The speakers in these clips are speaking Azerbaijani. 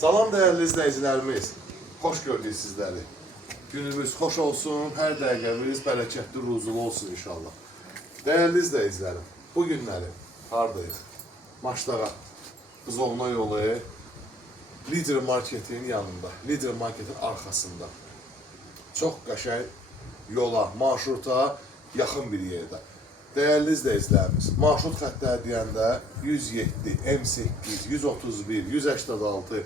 Salam değerli izleyicilerimiz. Hoş gördük sizleri. Günümüz hoş olsun, her dəqiqəmiz bərəkətli, ruzulu olsun inşallah. Değerli izleyicilerim, bu günləri hardayıq? Maçlara, Qızolma yolu, Lider Marketin yanında, Lider Marketin arxasında. Çox qəşəng yola, marşruta yaxın bir yerdə. Değerli izleyicilerimiz, marşrut xəttləri deyəndə 107, M8, 131, 186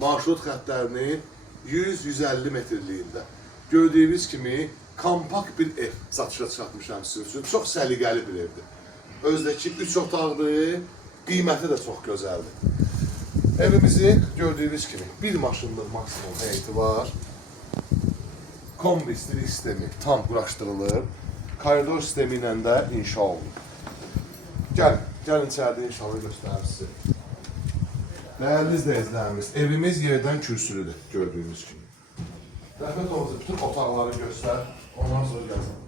marşrut xəttlərinin 100-150 metrliyində. Gördüyünüz kimi kompakt bir ev satışa çıxartmışam sizin üçün. Çox səliqəli bir evdir. Özdəki 3 otaqdır, qiyməti də çox gözəldir. Evimizin gördüyünüz kimi bir maşınlıq maksimum həyəti var. Kombi stilik sistemi tam quraşdırılır. Koridor sistemi ilə də inşa olunur. Gəlin içəridə inşallah göstərim size. Değerli izleyicilerimiz, evimiz yerdən kürsülüdür gördüğünüz kimi. Rəhmət olsun, bütün otaqları göstər, ondan sonra gəlsin.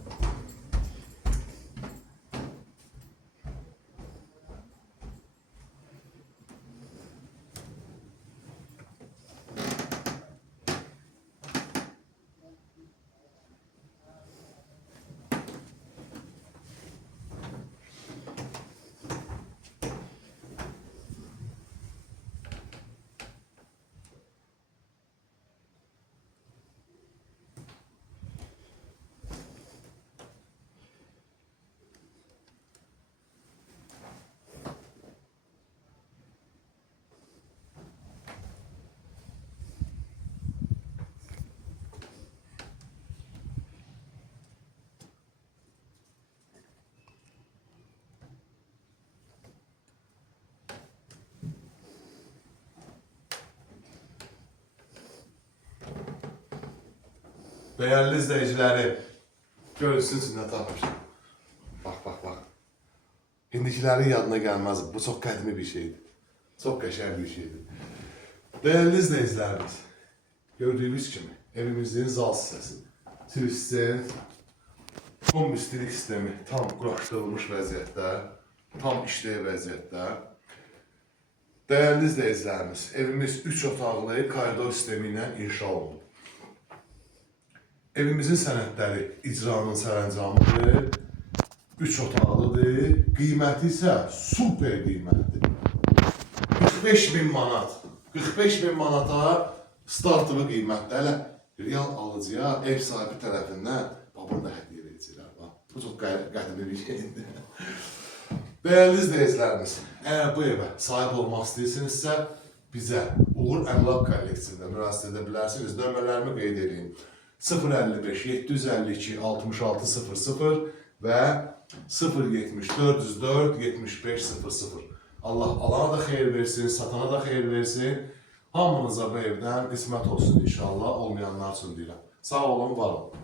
Değerli izleyicilerim, görürsünüz ne tapmışım. Bak. İndikilerin yadına gelmez. Bu çok qədimi bir şeydir. Çok qəşəng bir şeydir. Değerli izleyicilerimiz, gördüğünüz kimi evimizin zal sisəsi, Twisted, kombistilik sistemi tam quraşdırılmış vəziyyətdə, tam işlək vəziyyətdə. Değerli izleyicilerimiz, evimiz 3 otaqlı koridor sistemi ilə inşa olunub. Evimizin sənədləri icranın sərəncamıdır, 3 otaqlıdır, qiyməti isə super qiymətdir. 45.000 manat, 45.000 manata startlı qiymətdə, hələ real alıcıya ev sahibi tərəfindən burada hədiyyə verəcəklər. Bu çox qədimi bir şeydir. Değerli izleyicilerimiz, eğer bu eve sahip olmak istəyirsinizsə, bizə Uğur Əmlak Kolleksiyasında müraciət edə bilərsiniz. Nömrələrimi qeyd edeyim. 055 752 66 00 və 070 404 75 00. Allah alana da xeyir versin, satana da xeyir versin. Hamınıza bu evdən qismət olsun inşallah, olmayanlar üçün deyirəm. Sağ olun, var olun.